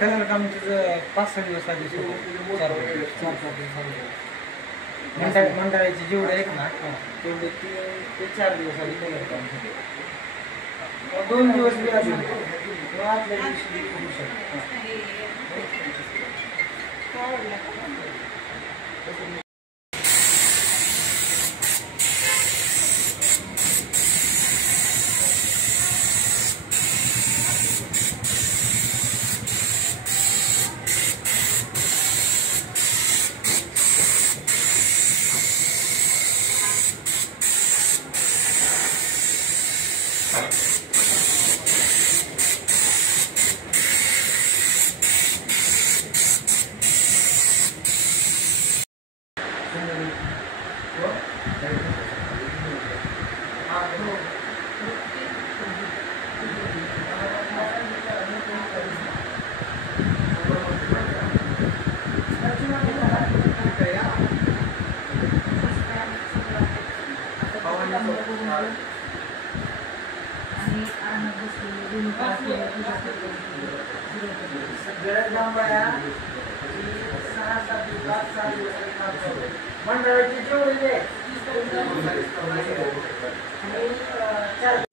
Colour काम 5-6 दिवस आधी मंडळाचे जेवढे आहेत ना तेवढे ते 4 दिवस आधी कलर काम होते. 2 दिवस बी अजून आदल्या दिवशी करू शकतो.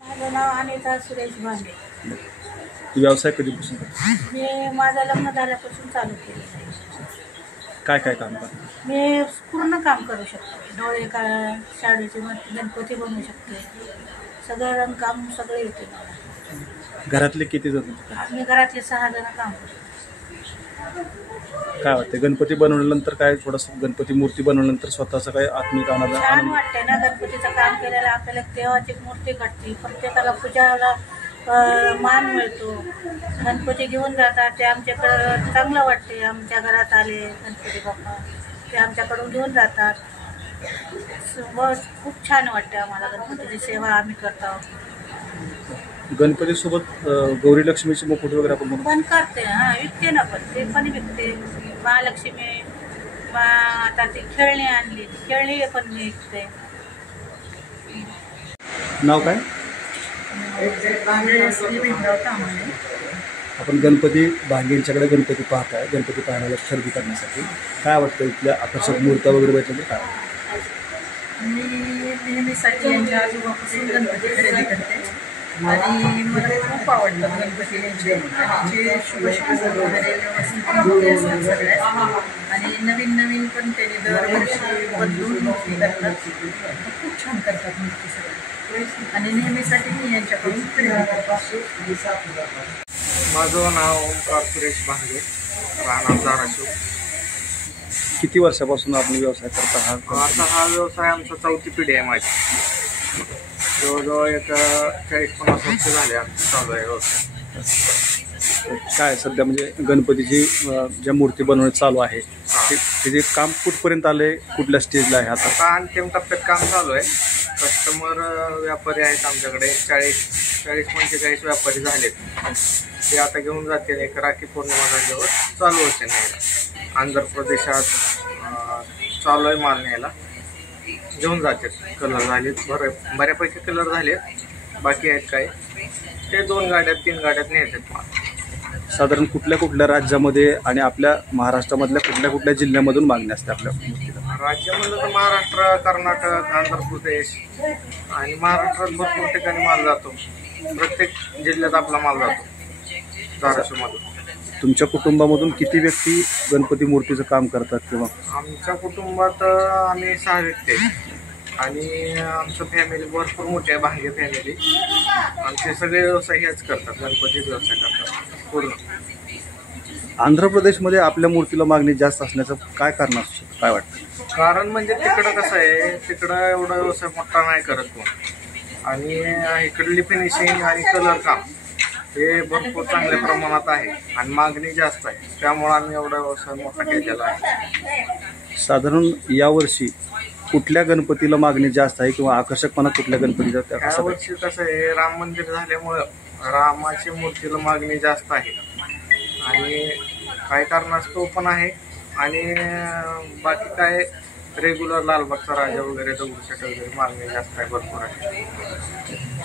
माझं नाव अनिता सुरेश भांडे. व्यवसाय कधीपासून? मी माझं लग्न झाल्यापासून चालू केलेलं आहे. काय काय काम करता? मी पूर्ण काम करू शकते. डोळे का शाडूचे गणपती बनवू शकते. सगळं रंगकाम सगळं येते मला. घरातले किती जण? मी घरातले 6 जण काम करतो. काय वाटतं गणपती बनवल्यानंतर काय थोडंसं गणपती मूर्ती बनवल्यानंतर स्वतःचा काय आत्मिक आनंद? छान वाटते ना गणपतीचं काम केलेलं. आपल्याला देवाची मूर्ती घडते. प्रत्येकाला पूजाला मान मिळतो. गणपती घेऊन जातात ते आमच्याकडं चांगलं वाटते. आमच्या घरात आले गणपती बाप्पा ते आमच्याकडून घेऊन जातात. खूप छान वाटते आम्हाला. गणपतीची सेवा आम्ही करतो. गणपती सोबत गौरी लक्ष्मीचे मुकुट वगैरे आपण पण करते. विकते ना. पण ते पण विकते. महालक्ष्मी आता ती खेळणी आणली. ती खेळणी पण मी विकते. नाव काय? आपण गणपती भांगेंच्याकडे गणपती पाहताय. गणपती पाहण्याला खरेदी करण्यासाठी काय वाटतं? इथल्या आकर्षक मूर्त्या वगैरे भेटल्या काय? मी नेहमीसाठी यांच्या आजोबापासून गणपती खरेदी करते आणि मला खूप आवडतं गणपती यांचे. त्यांचे शुभशुभ वगैरे व्यवस्थित असतात सगळ्या आणि नवीन नवीन पण त्यांनी दरवर्षी बदलून मूर्ती करतात. खूप छान करतात मूर्ती सगळ्या आणि नेहमीसाठी मी यांच्याकडून खरेदी करतो. माझं नाव ओंकार सुरेश भांगे, राहणार धाराशिव. किती वर्षापासून आपण व्यवसाय करता आहात? आता हा व्यवसाय आमचा 4थी पिढी आहे माझी. जवळजवळ एक 40-50 वर्ष झाले आमचं चालू आहे व्यवसाय. काय सध्या म्हणजे गणपतीची ज्या मूर्ती बनवण्यात चालू आहे त्याचे काम कुठपर्यंत आले, कुठल्या स्टेजला आहे आता? आता अंतिम टप्प्यात काम चालू आहे. कस्टमर व्यापारी आहेत आमच्याकडे 40-45 व्यापारी झालेत. ते आता घेऊन जातील. एक राखी पौर्णिमा झाल्यावर चालू होते न्यायला. आंध्र प्रदेशात चालू आहे माल न्यायला, घेऊन जातात. कलर झालेत, बऱ्यापैकी कलर झालेत, बाकी आहेत काही. ते 2 गाड्यात 3 गाड्यात न्यायचे माल. साधारण कुठल्या कुठल्या राज्यामध्ये आणि आपल्या महाराष्ट्रामधल्या कुठल्या कुठल्या जिल्ह्यामधून मागणी असते आपल्या मूर्तीला? राज्यामध्ये तर महाराष्ट्र, कर्नाटक, आंध्र प्रदेश आणि महाराष्ट्रात भरपूर ठिकाणी माल जातो. प्रत्येक जिल्ह्यात आपला माल जातो धाराशिवमधून. तुमच्या कुटुंबामधून किती व्यक्ती गणपती मूर्तीचं काम करतात? किंवा आमच्या कुटुंबात आम्ही 6 व्यक्ती आहेत आणि आमचं फॅमिली भरपूर मोठी आहे, भांगे फॅमिली. आमचे सगळे व्यवसाय हेच करतात, गणपतीच व्यवसाय करतात पूर्ण. आंध्र प्रदेशमध्ये आपल्या मूर्तीला मागणी जास्त असण्याचं काय कारण असू शकतं, काय वाटतं? कारण म्हणजे तिकडं कसं आहे, तिकडं एवढा व्यवसाय मोठा नाही करत कोण. आणि इकडली फिनिशिंग आणि कलर काम हे भरपूर चांगल्या प्रमाणात आहे आणि मागणी जास्त आहे. त्यामुळे आम्ही एवढा व्यवसाय मोठा केलेला आहे. साधारण यावर्षी कुठल्या गणपतीला मागणी जास्त आहे किंवा आकर्षकपणा कुठल्या गणपतीचा? या वर्षी कसं आहे, राम मंदिर झाल्यामुळं रामाच्या मूर्तीला मागणी जास्त आहे आणि काही कारणास्तव पण आहे. आणि बाकी काय रेग्युलर लालबागचा राजा वगैरे, दगडूशेठ वगैरे मागणी जास्त आहे, भरपूर आहे.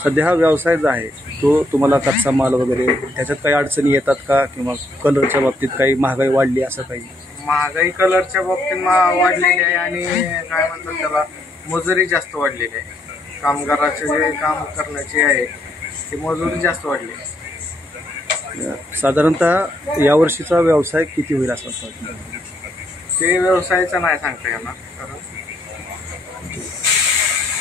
सध्या हा व्यवसाय जो आहे तो तुम्हाला कच्चा माल वगैरे त्याच्यात काही अडचणी येतात का? किंवा कलरच्या बाबतीत काही महागाई वाढली असं काही? महागाई कलरच्या बाबतीत वाढलेली आहे आणि काय म्हणतात त्याला, मजुरी जास्त वाढलेली आहे. कामगाराचे जे काम करण्याचे आहे ते मजुरी जास्त वाढली आहे. साधारणतः यावर्षीचा व्यवसाय किती होईल असं वाटतं? ते व्यवसायाचं नाही सांगता येणार, कारण